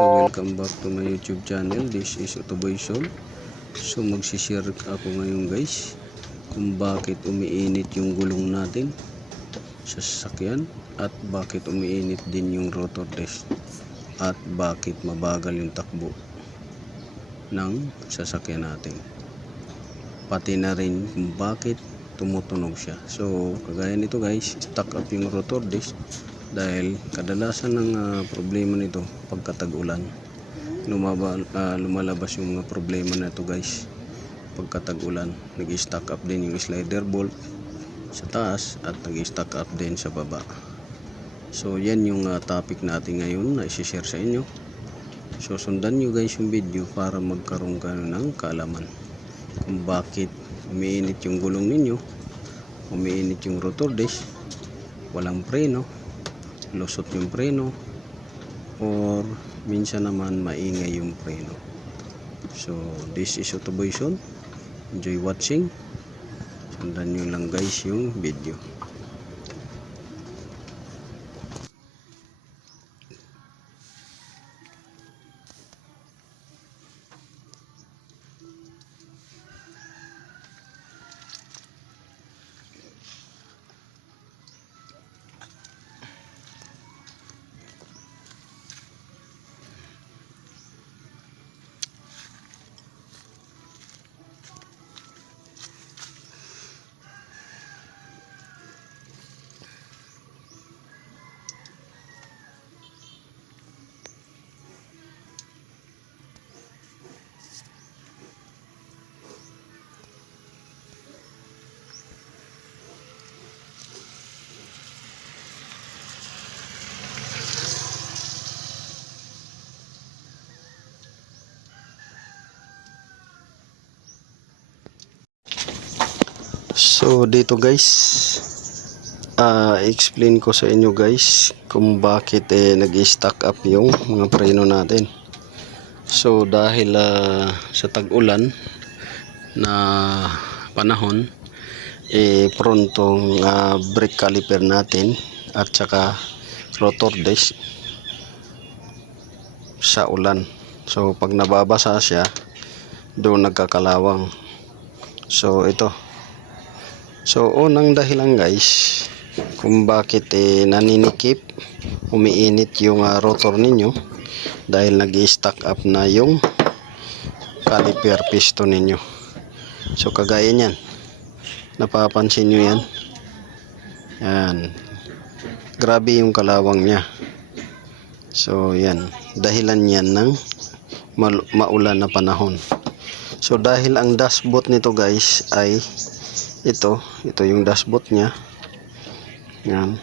So welcome back to my YouTube channel. This is Autoboyson. So magsishare ako ngayon guys kung bakit umiinit yung gulong natin sa sasakyan at bakit umiinit din yung rotor disc at bakit mabagal yung takbo ng sasakyan natin, pati na rin kung bakit tumutunog siya. So kagaya nito guys, stuck up yung rotor disc dahil kadalasan ng problema nito pagkatag-ulan. Lumalabas yung mga problema na ito guys pagkatag-ulan. Nag-stack up din yung slider bolt sa taas at nag-stack up din sa baba. So yan yung topic natin ngayon na i-share sa inyo. So sundan nyo guys yung video para magkaroon kayo ng kaalaman kung bakit umiinit yung gulong ninyo, umiinit yung rotor disc, walang preno, lusot yung preno, or minsan naman maingay yung preno. So this is Autoboyson. Enjoy watching. Sundan nyo lang guys yung video. So dito guys, explain ko sa inyo guys kung bakit nag-stack up yung mga preno natin. So dahil sa tag-ulan na panahon, prontong brake caliper natin at saka rotor disc sa ulan. So pag nababasa siya, doon nagkakalawang. So ito. So unang dahilan guys kung bakit naninikip, umiinit yung rotor ninyo dahil nag-stack up na yung caliper piston ninyo. So kagaya niyan, napapansin nyo yan, yan, grabe yung kalawang nya. So yan, dahilan yan ng maulan na panahon. So dahil ang dashboard nito guys ay ito yung dashboard nya. Yan.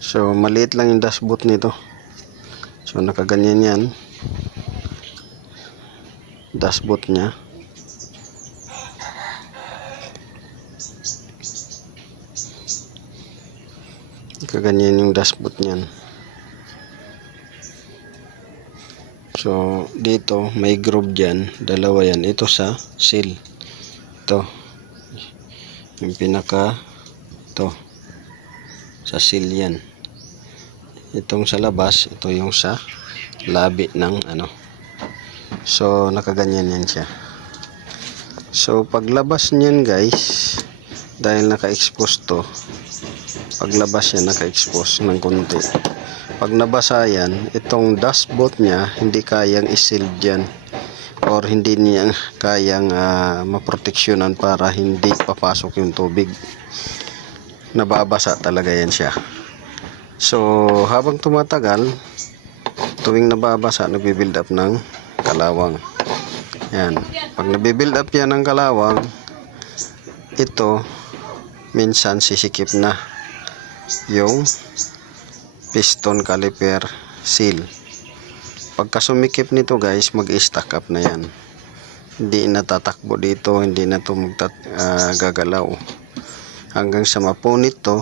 So maliit lang yung dashboard nito. So nakaganyan yan. Dashboard nya. Nakaganyan yung dashboard niyan. So dito may groove dyan, dalawa yan. Ito sa seal. Ito yung pinaka, ito sa seal yan. Itong sa labas, ito yung sa labi ng ano. So nakaganyan yan siya. So paglabas niyan guys, dahil naka-expose to, paglabas yan naka-expose ng konti. Pag nabasa yan, itong dashboard nya hindi kayang i-seal dyan or hindi niya kayang maproteksyonan para hindi papasok yung tubig. Nababasa talaga yan siya. So habang tumatagal, tuwing nababasa, nagbi-build up ng kalawang. Yan. Pag nabibuild up yan ng kalawang, ito minsan sisikip na yung piston caliper seal. Pagka sumikip nito guys, mag-stack up na yan. Hindi na tatakbo dito, hindi na ito gagalaw hanggang sa mapunit to,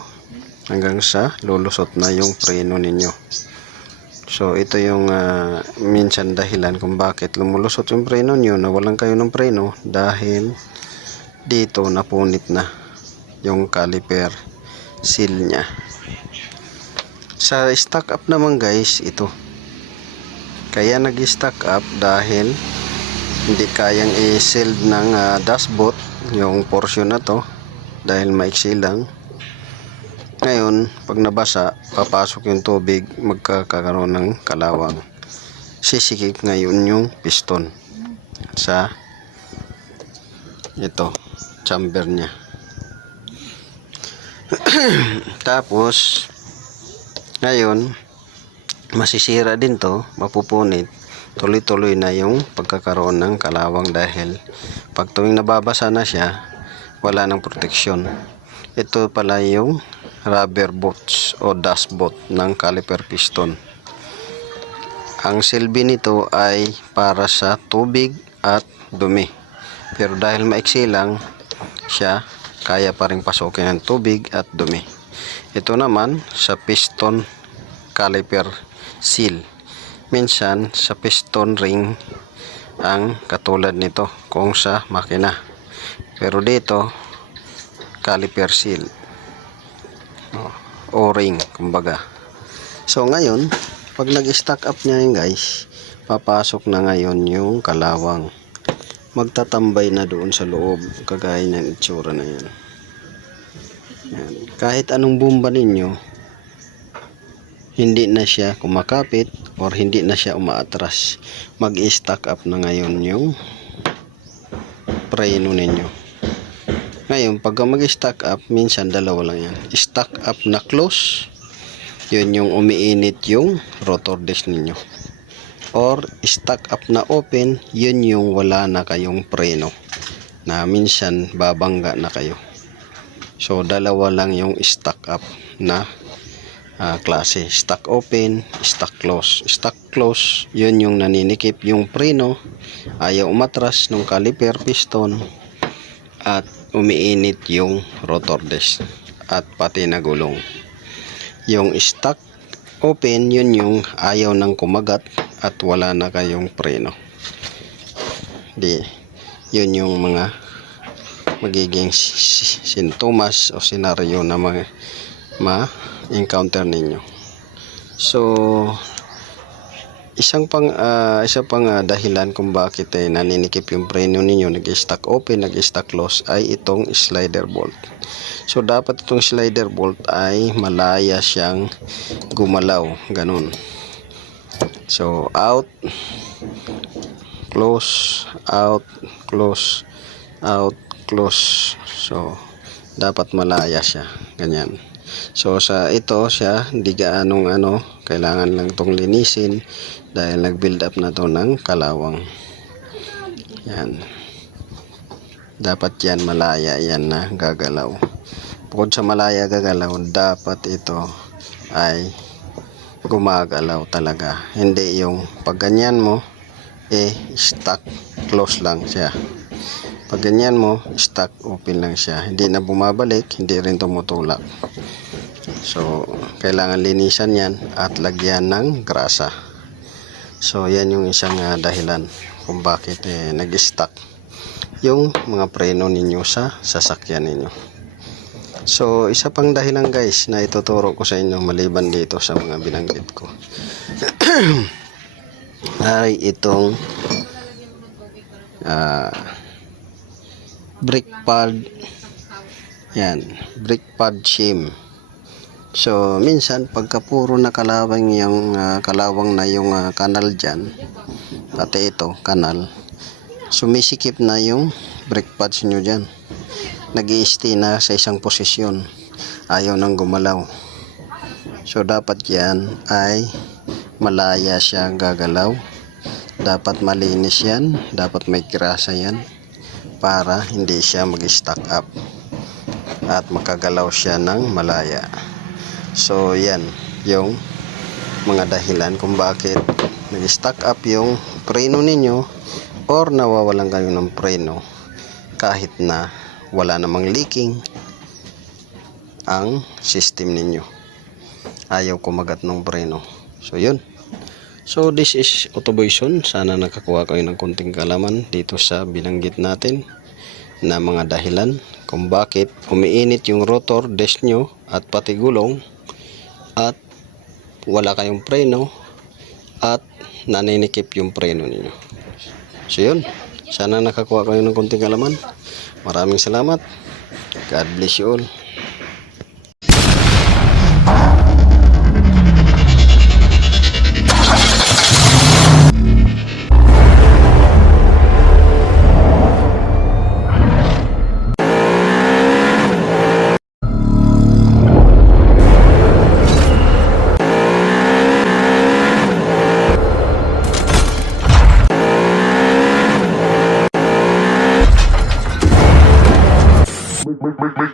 hanggang sa lulusot na yung preno ninyo. So ito yung minsan dahilan kung bakit lumulusot yung preno nyo, nawalan kayo ng preno dahil dito napunit na yung caliper seal nya. Sa stack up naman guys, ito. Kaya nag-stack up dahil hindi kayang i-sealed ng dashboard yung portion na to dahil maiksi lang. Ngayon, pag nabasa, papasok yung tubig, magkakaroon ng kalawang. Sisikip ngayon yung piston sa ito, chamber niya. Tapos ngayon masisira din to, mapupunit, tuloy-tuloy na yung pagkakaroon ng kalawang dahil pag tuwing nababasa na siya, wala nang proteksyon. Ito pala yung rubber boots o dashboard ng caliper piston. Ang silbi nito ay para sa tubig at dumi, pero dahil maiksi lang siya, kaya pa rin pasukin ng tubig at dumi. Ito naman sa piston caliper seal. Minsan sa piston ring ang katulad nito kung sa makina, pero dito caliper seal, o-ring kumbaga. So ngayon, pag nag-stack up niya yun guys, papasok na ngayon yung kalawang. Magtatambay na doon sa loob, kagaya ng itsura na yan. Yan. Kahit anong bomba ninyo, hindi na siya kumakapit or hindi na siya umaatras. Mag-stack up na ngayon yung preno ninyo. Ngayon, pagka mag-stack up, minsan dalawa lang yan. Stack up na close, yun yung umiinit yung rotor disc ninyo. Or stack up na open, yun yung wala na kayong preno, na minsan babangga na kayo. So dalawa lang yung stack up na klase, stack open, stack close. Stack close, yun yung naninikip yung preno, ayaw umatras ng caliper piston, at umiinit yung rotor disc at pati na gulong. Yung stack open, yun yung ayaw nang kumagat at wala na kayong preno. Yun yung mga magiging sintomas o senaryo na ma-encounter ninyo. So isa pang dahilan kung bakit naninikip yung preno ninyo, nag-stack open, nag-stack close, ay itong slider bolt. So dapat itong slider bolt ay malaya siyang gumalaw, ganun. So out, close, out, close, out, close. So dapat malaya siya, ganyan. So sa ito siya, hindi gaanong kailangan lang itong linisin dahil nag-build up na to ng kalawang. Yan. Dapat yan malaya yan na gagalaw. Bukod sa malaya gagalaw, dapat ito ay gumagalaw talaga. Hindi yung pag ganyan mo, stuck close lang siya. Pag ganyan mo, stuck open lang siya. Hindi na bumabalik, hindi rin tumutulak. So, kailangan linisan yan at lagyan ng grasa. So, yan yung isang dahilan kung bakit nag-stuck yung mga preno ninyo sa sasakyan ninyo. So, isa pang dahilan guys na ituturo ko sa inyo maliban dito sa mga binanggit ko ay itong brake pad. Yan, brake pad shim. So, minsan pagka puro na kalawang yung kalawang na yung kanal dyan, pati ito, kanal, sumisikip na yung brake pads nyo dyan. Nag-i-stay na sa isang posisyon, ayaw nang gumalaw. So dapat yan ay malaya siya gagalaw, dapat malinis yan, dapat may grasa yan para hindi siya mag-stack up at makagalaw siya ng malaya. So yan yung mga dahilan kung bakit nag-stack up yung preno ninyo or nawawalan kayo ng preno kahit na wala namang leaking ang system ninyo, ayaw kumagat ng preno. So yun. So this is Autoboyson. Sana nakakuha kayo ng konting kalaman dito sa binanggit natin na mga dahilan kung bakit umiinit yung rotor disc nyo at pati gulong at wala kayong preno at naninikip yung preno ninyo. So yun, sana nakakuha kayo ng konting kalaman. Maraming salamat. God bless you all. Make